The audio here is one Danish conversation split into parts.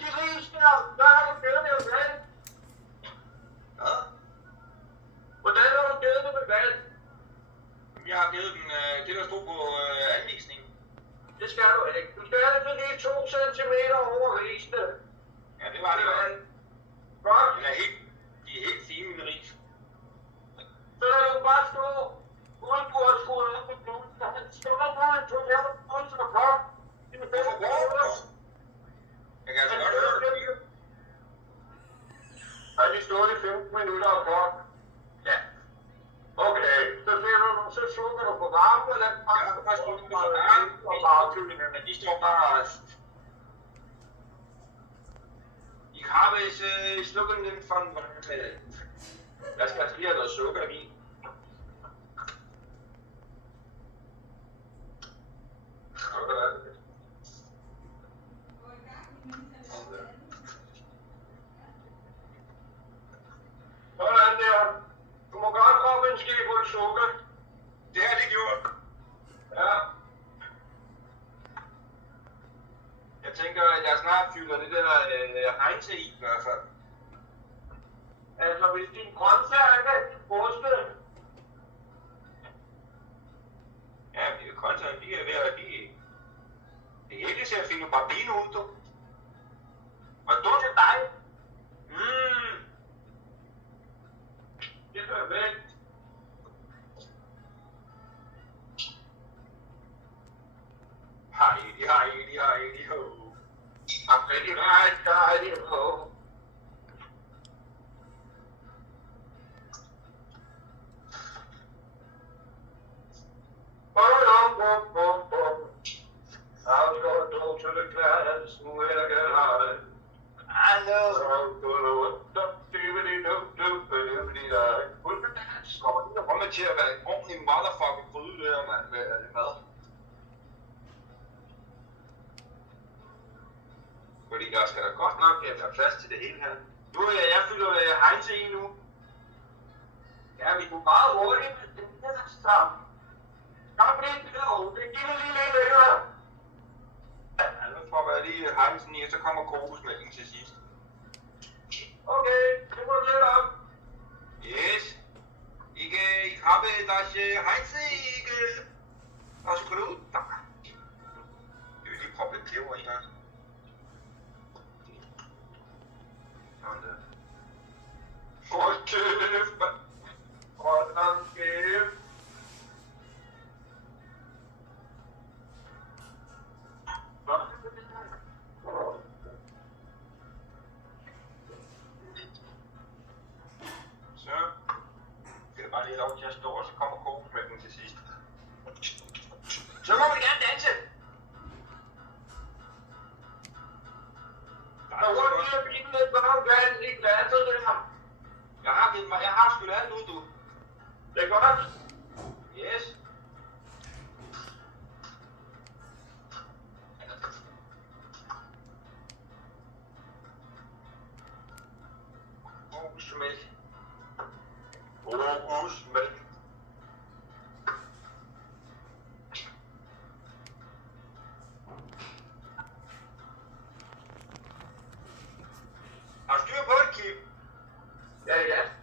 de ris der? Hvad har du givet det med vand? Ja. Hvordan har du givet det med vand? Jeg har givet den det, der stod på anvisningen. Det skal du ikke. Du skal altid lige 2 centimeter over risene. Ja, det var det jo. Godt. De er helt fine, mine ris. Så lader du bare stå uden du har skruet op med blod. Han står bare en 2 meter så godt. Hvorfor råber du? Jeg kan altså godt høre det. Har de stået i 15 minutter og godt? Ja. Okay, så sukker du på varmen, eller den Jeg har faktisk stået på varme, men de står bare... I har vist slukket den for en varme. Jeg skal altså lige have noget sukker i. Sådan der. Du må godt droppe en skefuld sukker. Det har de gjort. Ja. Jeg tænker, at jeg snart fylder det der Heinze i i hvert fald. Altså, hvis din grøntsager ikke er frostet. Ja, det er grøntsager, de er ved at give... Det er ikke til at finde barbino ud, du. Og du til dig. Det er væk. Hej, ho. Hej, ho. I'll go to the class when I get high. I know. Det kommer til at være en ordentlig motherfucking gryde der, mand, med mad. Fordi der skal da godt nok være plads til det hele her. Nu er jeg fylder Heinze i nu. Ja, vi kunne meget hurtigt, men det er der sammen. Kom lige til det, det giver lige lidt længere. Ja, nu får jeg lige Heinzen i, og så kommer kokosmælken til sidst. Okay, det må du sætte op. Yes. Ich habe das Heinze ausgeruht. Jeg vil lige proppe lidt peber i her. Sådan der. Hold kæft, mand. Hold kæft. Så skal det bare lige lov til at stå, og så kommer kokosmælken til sidst. Så må vi gerne danse! Der er rundt til at blive lidt varmt vand i glasset der. Jeg har sgu alt ud, du. Det er godt. Yes. Kokosmælk. Kokosmælk. Har du styr på det, Kim? Ja,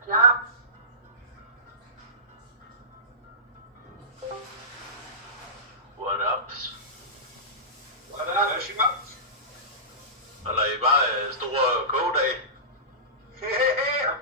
klar. What up? Hvad er det, Simon? Eller I bare store kogedag? Ja.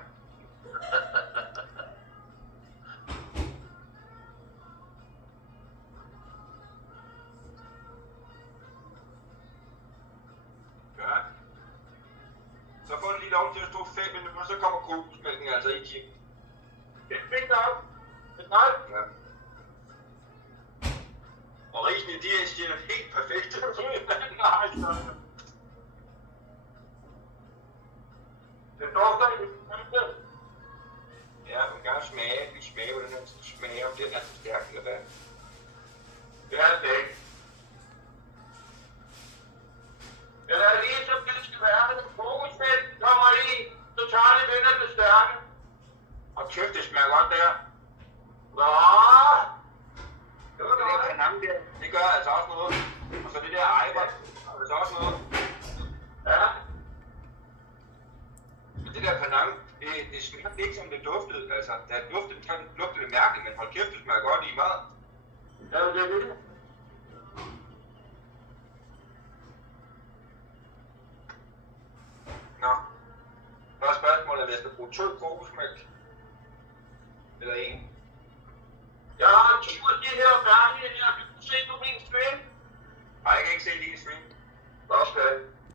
Så får du lige lov til at stå 5 minutter, så kommer kokosmælken altså i, Kim. Det er fint nok. Det er godt. Ja. Og risene, de er helt perfekte. Nej, det dufter i det. Ja, man kan gerne smage. Vi smager, hvordan den smager, om den er så stærk eller hvad. Det er det ikke. Eller lige som det skal være, når kokosmælk kommer i, så tager det lidt af det stærke. Og kæft, det smager godt der. Nå! Det var Det godt. der kanam der, det gør altså også noget. Og så det der ejber, altså også noget. Ja, Det smagte ikke som det duftede. Altså, da det lugtede det mærkeligt, men hold kæft, det smager godt i mad. Ja, det er det. Nå. Så er spørgsmålet, om jeg skal bruge 2 kokosmælk. Eller 1. Jeg har 2 af de her færdige her. Kan du se på min stream? Nej, jeg kan ikke se din stream. Okay.